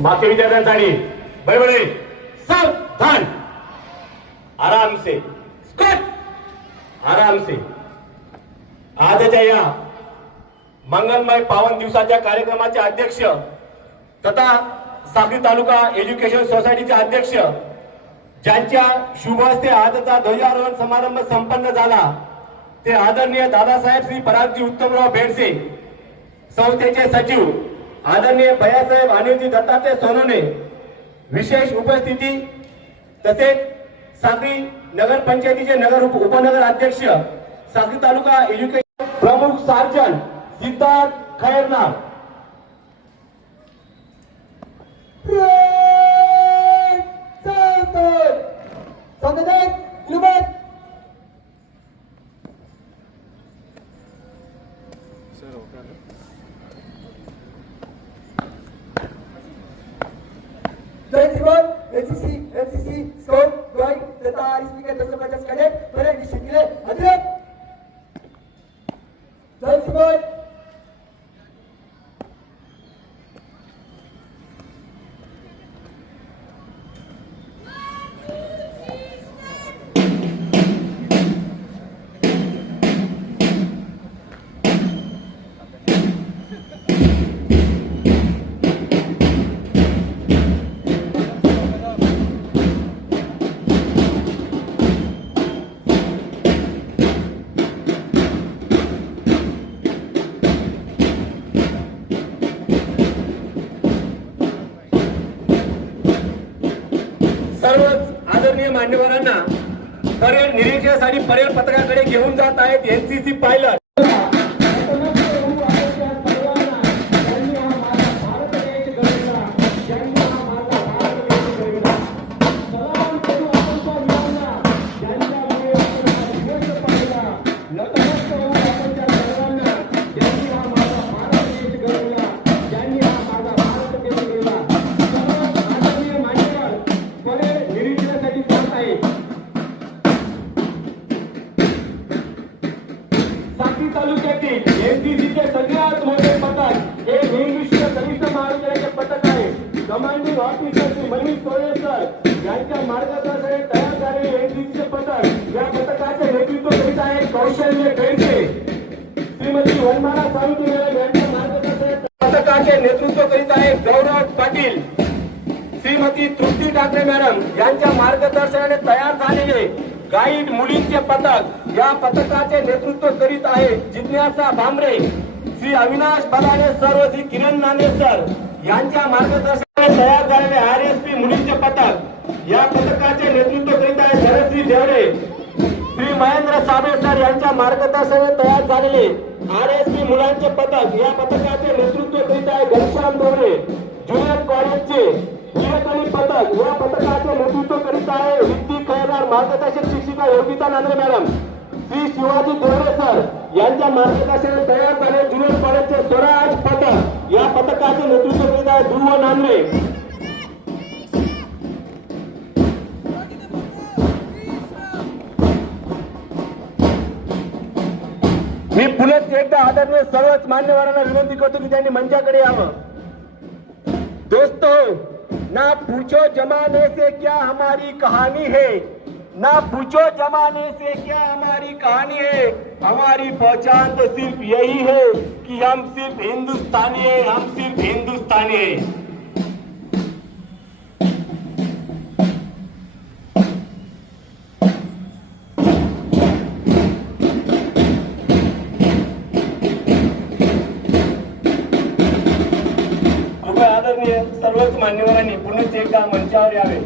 मागच्या विद्यार्थ्यांसाठी बरोबर सावधान, आराम से स्कट, आराम से। आजच्या या मंगलमय पावन दिवसाच्या कार्यक्रमाचे अध्यक्ष तथा साक्री तालुका एज्युकेशन सोसायटीचे अध्यक्ष, ज्यांच्या शुभ हस्ते आजचा ध्वजारोहण समारंभ संपन्न झाला, ते आदरणीय दादासाहेब श्री परागजी उत्तमराव बेडसे, संस्थेचे सचिव आदरणीय भैयासाहेब अनिलजी दत्तात्रय सोनवणे, विशेष उपस्थिती तसेच साक्री नगर पंचायतीचे नगर उपनगर अध्यक्ष, साक्री तालुका एज्युकेशन प्रमुख सार्जन सिद्धार्थ खैरनार, जय शिवन एनसीसी स्काउट ड्राइंग तथा इसमें के 250 कैडेट परेड निश्चित के लिए हजरत जय शिवन। सर्वच आदरणीय मान्यवरांना परेड निरीक्षणासाठी परेड पथकाकडे घेऊन जात आहेत एनसीसी पायलट। साक्री तालुक्यातील एनसीसीचे सगळ्यात मोठे पथक हे हिंदुस्थान कनिष्ठ महाविद्यालयाचे पथक आहे। Commanding officer Shri Manish Sole sir यांच्या मार्गदर्शनाने तयार झालेले एनसीसीचे पथक, या पथकाचे नेतृत्व करीत आहे कौशल्य बेडसे। श्रीमती वनमाला सावित्री यांच्या मार्गदर्शनाने पथकाचे नेतृत्व करीत आहे गौरव पाटील। श्रीमती तृप्ती ठाकरे मॅडम यांच्या मार्गदर्शनाने तयार झालेले गाईड मुलींचे पथक, या पथकाचे नेतृत्व करीत आहे जिज्ञासा भामरे। श्री अविनाश बलाने सर व श्री किरण नाने सर यांच्या मार्गदर्शनाने तयार झालेले आरएसपी मुलींचे पथक, या पथकाचे नेतृत्व करीत आहे धरश्री देवरे। श्री महेंद्र साबळे सर यांच्या मार्गदर्शनाने तयार झालेले आरएसपी मुलांचे पथक, या पथकाचे नेतृत्व करीत आहे घनश्याम डोंगरे। ज्युनियर कॉलेजचे विवेकानी पथक, या पथकाचे नेतृत्व करीत आहे विद्दी खैरनार, मार्गदर्शक शिक्षिका योगिता नांद्रे मॅडम। श्री शिवाजी देवरे सर यांच्या मार्गदर्शनाने तयार झालेले ज्युनियर कॉलेजचे स्वराज पथक, या पथकाचे नेतृत्व करीत आहे ध्रुव नांद्रे। मी पुनः एकदा आदरणीय सर्वच मान्यवरांना विनंती करतो की त्यांनी मंचाकडे यावं। दोस्तों, ना पूछो जमाने से क्या हमारी कहानी है, ना पूछो जमाने से क्या हमारी कहानी है, हमारी पहचान तो सिर्फ यही है कि हम सिर्फ हिंदुस्तानी है, हम सिर्फ हिंदुस्तानी है। आदरणीय सर्वच मान्यवरांनी पुन्हा एकदा मंचावर यावे।